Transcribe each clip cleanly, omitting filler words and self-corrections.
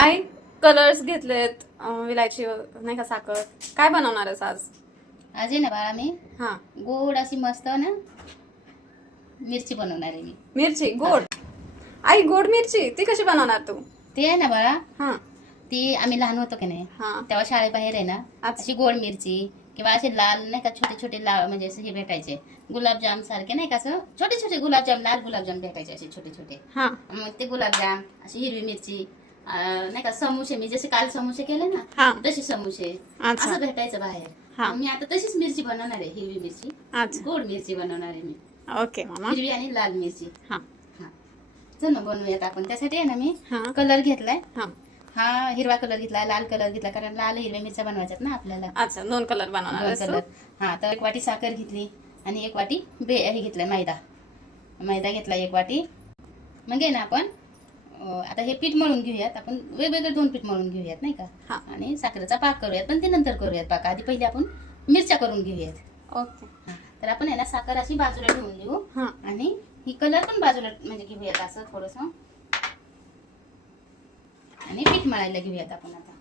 आई colours घेतलेत, विलायची नाही का, साखर. काय बनवणार आहेस आज? आज आहे ना बाळा मी हा, गोड अशी मस्त ना मिरची बनवणार आहे मी. मिरची गोड. आई गोड मिरची ती कशी बनवणार तू? ते आहे ना बाळा, हा ती आम्ही लहान होतो की नाही हा. तेव्हा शाळेबाहेर आहे ना अच्छा. अशी गोड मिरची किंवा असे लाल नाही का छोटे छोटे लाल म्हणजे असे हे भेटायचे गुलाबजाम सारखे नाही का, असं छोटे छोटे गुलाबजाम, लाल गुलाबजाम भेटायचे असे छोटे छोटे. हा मग ते गुलाबजाम अशी हिरवी मिरची नाही का, समोसे मी जसे काल समोसे केले ना हा. तसे समोसे अच्छा. असं भेटायचं बाहेर. हा. मग मी आता तशीच मिरची बनवणार आहे, हिरवी मिरची, अच्छा. गोड मिरची बनवणार आहे मी. ओके मामा. हिरवी आणि लाल मिरची. हा हा, चल मग बनवूयात आपण. त्यासाठी आहे ना मी हा कलर घेतलाय. हा. हा हिरवा कलर घेतलाय, लाल कलर घेतला, कारण लाल हिरव्या मिरच्या बनवायच्यात ना आपल्याला. अच्छा, 2 कलर बनवणार दोन आहेस तू? कलर. हा, तर 1 वाटी साखर घेतली आणि 1 वाटी हे घेतलाय मैदा घेतला 1 वाटी. मग आहे ना आपण आता हे पीठ मळून घेऊयात. आपण वेगवेगळे 2 पीठ मळून घेऊयात नाही का. हा. आणि साखरेचा पाक करूयात, पण ते नंतर करूयात पाक. आधी पहिले आपण मिरच्या करून घेऊयात. ओके. हा, तर आपण आहे ना साखर अशी बाजूला ठेवून देऊ हा. आणि ही कलर पण बाजूला म्हणजे घेऊयात असं थोडस. आणि पीठ मळायला घेऊयात आपण आता.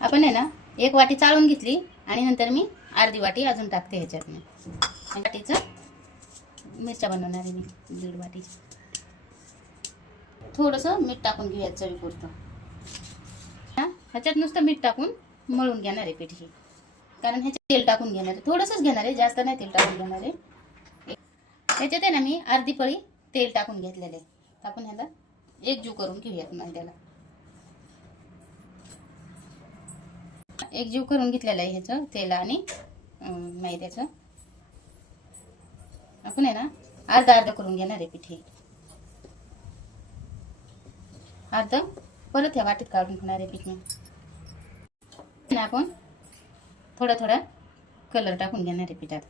आपण आहे ना 1 वाटी चाळून घेतली आणि नंतर मी अर्धी वाटी अजून टाकते ह्याच्यात. मी वाटीचं मिरच्या बनवणार आहे मी 1.5 वाटी. थोडंसं मीठ टाकून घेऊयात चवीपुरतं. ह्याच्यात नुसतं मीठ टाकून मळून घेणार आहे पीठ हे, कारण ह्याच्यात तेल टाकून घेणार आहे. थोडंसंच घेणार आहे, जास्त नाही तेल टाकून घेणार आहे. ह्याच्यात आहे ना मी अर्धी पळी तेल टाकून घेतलेलं आहे. आपण ह्याला एकजीव करून घेऊयात. मैद्याला एकजीव करून घेतलेलं आहे ह्याचं तेल आणि मैद्याचं. आपण आहे ना अर्धा अर्धा करून घेणार आहे पीठ हे. अर्ध परत ह्या वाटीत काढून घेणार आहे पीठ मी. आपण थोडा थोडा कलर टाकून घेणार आहे पिठात.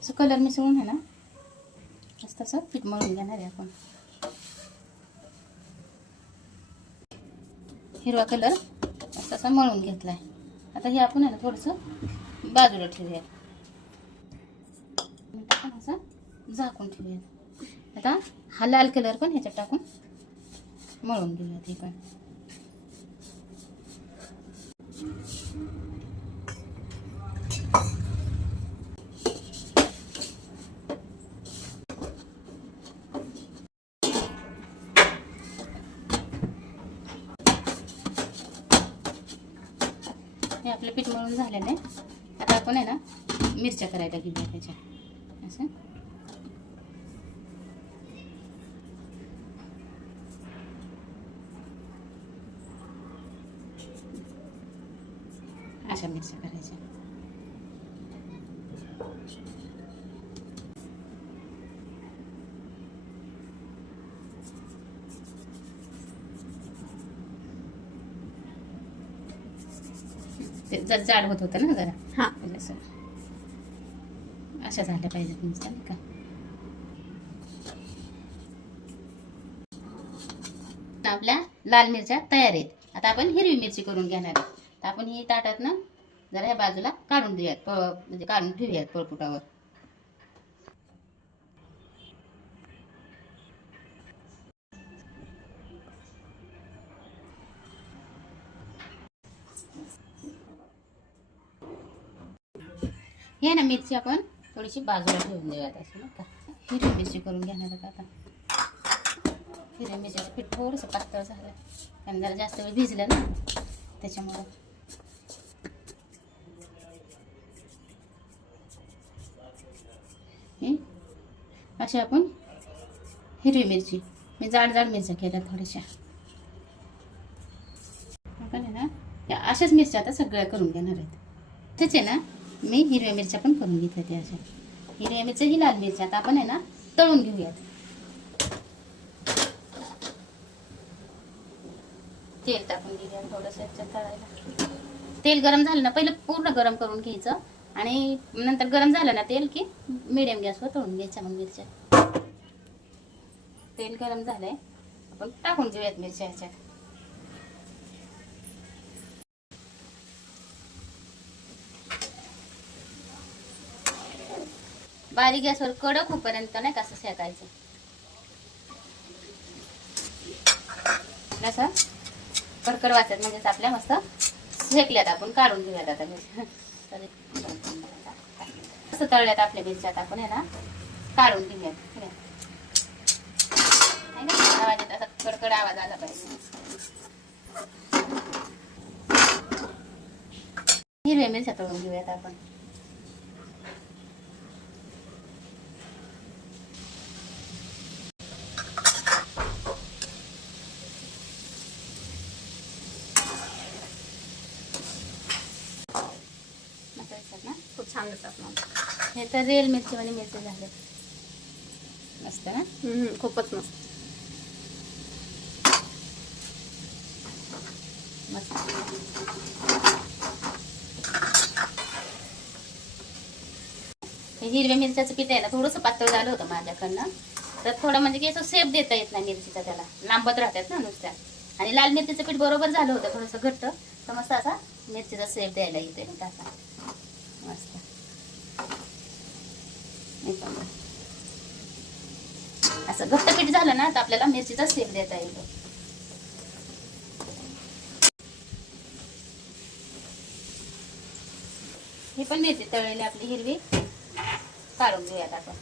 असं कलर मिसळून आहे ना मस्त असं पीठ मळून घेणार आहे आपण. हिरवा कलर मस्त असा मळून घेतलाय. आता हे आपण आहे ना थोडंसं बाजूला ठेवूया. आपण असं झाकून ठेवूया. आता हा लाल कलर पण ह्याच्यात टाकून मळून घेऊयात हे पण. हे आपलं पीठ मळून झालेलं आहे. आता आपण आहे ना मिरच्या करायला घेऊया त्याच्या. असं अशा मिरच्या करायच्या. ते जर जाड होत होतं ना जरा. हा. असं अशा झाल्या पाहिजेत मिरच्या नाही का. आपल्या लाल मिरच्या तयार आहेत. आता आपण हिरवी मिरची करून घेणार आहे. तर आपण ही ताटात ना जरा ह्या बाजूला काढून देऊयात, म्हणजे काढून ठेवूयात पळपुटावर. हे ना मिरची आपण थोडीशी बाजूला ठेवून देऊयात असं नाही का. हिरवी मिरची करून घेणार आहेत आता. हिरवी मिरच्याचं पीठ थोडंसं पातळ झालं कारण जरा जास्त वेळ भिजलं ना त्याच्यामुळं. अशा आपण हिरवी मिरची मी जाड जाड मिरच्या केल्या थोड्याशा. आपण आहे ना अशाच मिरच्या आता सगळ्या करून घेणार आहेत. तेच आहे ना मी हिरव्या मिरच्या पण करून घेतल्या त्या अशा. हिरव्या मिरच्या ही लाल मिरच्या आता आपण आहे ना तळून घेऊयात. तेल टाकून घेऊया थोडंसं याच्यात तळायला. तेल गरम झालं ना पहिलं पूर्ण गरम करून घ्यायचं आणि नंतर गरम झालं ना तेल की मिडियम गॅसवर तळून घ्यायच्या मग मिरच्या. तेल गरम झालंय, आपण टाकून घेऊयात मिरच्या ह्याच्यात. बारीक गॅसवर कडक होईपर्यंत नाही का असं शेकायचं. असं कडकड वाचत म्हणजेच आपल्या मस्त शेकल्यात. आपण काढून घेऊयात आता मिरच्या. असं तळल्यात आपल्या मिरच्यात. आपण ह्याला काढून घेऊयात. आवाज येत असा कडकड आवाज आला पाहिजे. हिरव्या मिरच्या तळून घेऊयात आपण. ना खूप छान दिसतात मग. हे तर रेल मिरची आणि मिरची झाले मस्त ना. खूपच मस्त. मस्त. हे हिरव्या मिरच्याचं पीठ आहे ना थोडंसं पातळ झालं होतं माझ्याकडनं. तर थोडं म्हणजे की असं शेप देता येत नाही मिरचीचा, त्याला लांबत राहतात ना नुसत्या. आणि लाल मिरचीचं पीठ बरोबर झालं होतं थोडंसं घट्ट. तर मस्त असा मिरचीचा शेप द्यायला येते असा मस्त. असं घट्ट पीठ झालं ना तर आपल्याला मिरचीचा शेप देता येतो. ही पण मिरची तळलेली आपली हिरवी काढून घेऊयात आपण.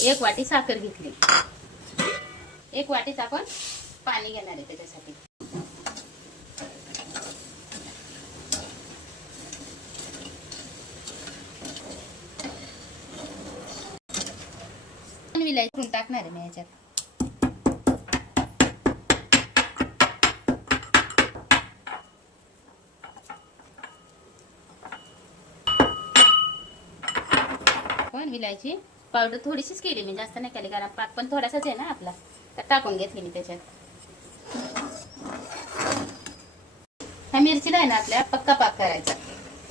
एक वाटी साखर घेतली. एक वाटीच आपण पाणी घेणार आहे त्याच्यासाठी. विलायची टाकणार आहे मी याच्यात. पण विलायची पावडर थोडीशीच केली मी, जास्त नाही केली कारण पाक पण थोडासाच आहे ना आपला. तर टाकून घेतली मी त्याच्यात. ह्या मिरचीला आहे ना आपल्या पक्का पाक करायचा.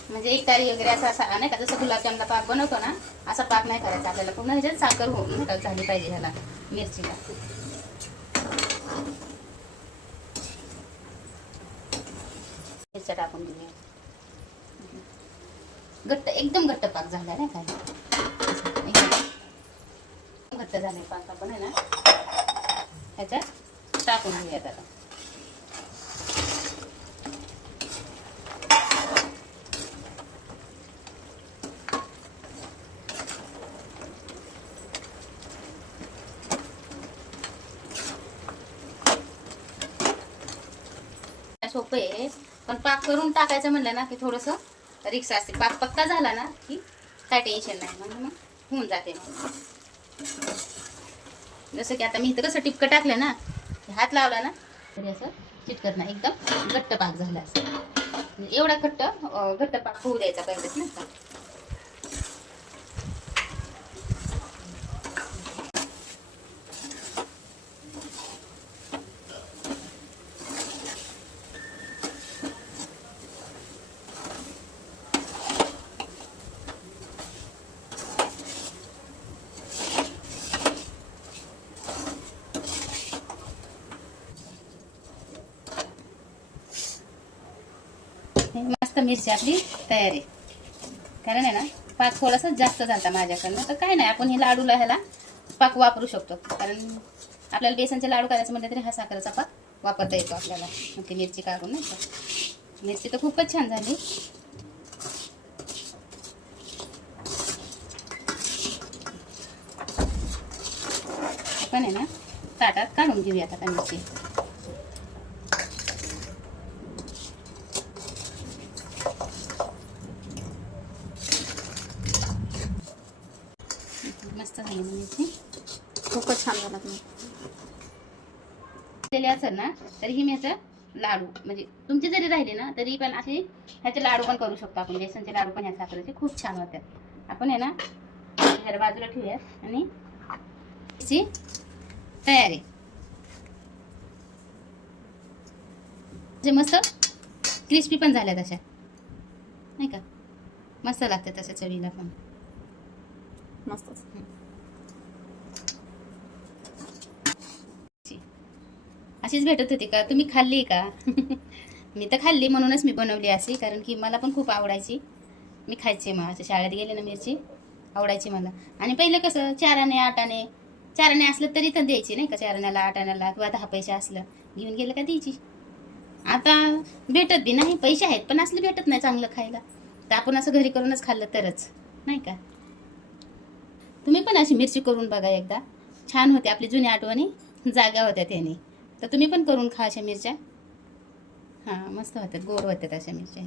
म्हणजे एक तारी वगैरे असा नाही का, जसं गुलाबजामला पाक बनवतो ना असा पाक नाही करायचा आपल्याला. पूर्ण ह्याच्यात साखर होऊन झाली पाहिजे ह्याला मिरचीला. मिरच्या टाकून दिली. घट्ट एकदम घट्ट पाक झाला नाही काय, घट्ट झाले पाक. आपण आहे ना ह्याच्यात टाकून घेऊयात आता. सोपं आहे पण पाक करून टाकायचं म्हणलं ना की थोडंसं रिक्स असते. पाक पक्का झाला ना की काय टेन्शन नाही, म्हणजे मग होऊन जाते. मग जसं की आता मी इथं कसं टिपकं टाकलं ना, हात लावला ना तरी असं चिटकत नाही. एकदम घट्ट पाक झाला असं. एवढा घट्ट पाक होऊ द्यायचा पाहिजेच नाही का. मस्त मिरची आपली तयार आहे. कारण आहे ना पाक थोडासा जास्त झाला माझ्याकडनं. तर काय नाही, आपण हे लाडूला ह्याला पाक वापरू शकतो. कारण आपल्याला बेसनचे लाडू करायचं म्हटलं तरी हा साखरेचा पाक वापरता येतो आपल्याला. मग ती मिरची काढून नाही का. मिरची तर खूपच छान झाली. आपण आहे ना ताटात काढून घेऊयात आता मिरची. मस्त झाली मिरची, खूपच छान झाला तुम्ही. असेल ना तरी ही मी लाडू म्हणजे तुमची जरी राहिली ना तरी पण असे ह्याचे लाडू पण करू शकतो आपण. बेसनचे लाडू पण ह्या साखरेचे खूप छान होतात. आपण आहे ना ह्याला बाजूला ठेवूयात आणि मिरची तयार आहे. जे मस्त क्रिस्पी पण झाल्यात अशा नाही का, मस्त लागते तशा चवीला पण मस्तच. अशीच भेटत होती का? तुम्ही खाल्ली का? मी तर खाल्ली, म्हणूनच मी बनवली अशी, कारण की मला पण खूप आवडायची. मी खायचे मग अशा शाळेत गेले ना मिरची, आवडायची मला. आणि पहिलं कसं 4 आणे 8 आणे, 4 आणे असलं तरी तर द्यायची नाही का, 4 आण्याला 8 आण्याला किंवा 10 पैसे असलं घेऊन गेलं का द्यायची. आता भेटत बी नाही, पैसे आहेत पण असलं भेटत नाही चांगलं खायला. तर आपण असं घरी करूनच खाल्लं तरच, नाही का. तुम्ही पण अशी मिरची करून बघा एकदा, छान होते. आपली जुनी आठवणी जाग्या होत्या त्याने. तर तुम्ही पण करून खा अशा मिरच्या. हां, मस्त होतात, गोड होतात अशा मिरच्या.